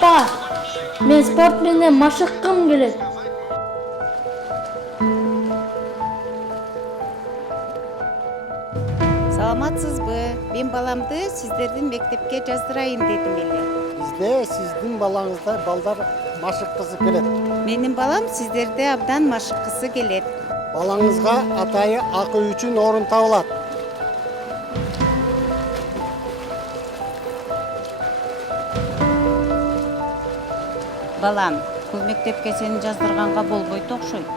Апа, мен спорт менен машыккым келет. Саламатсызбы? Мен баламды сиздердин мектепке жаздырайын дедим эле. Бизде сиздин балаңыздай балдар машыккысы келет. Менин балам сиздерде абдан машыккысы келет. Балаңызга атайы акы үчүн орун табылат. Балам, бул мектепке сени жаздырганга болбойт окшойт.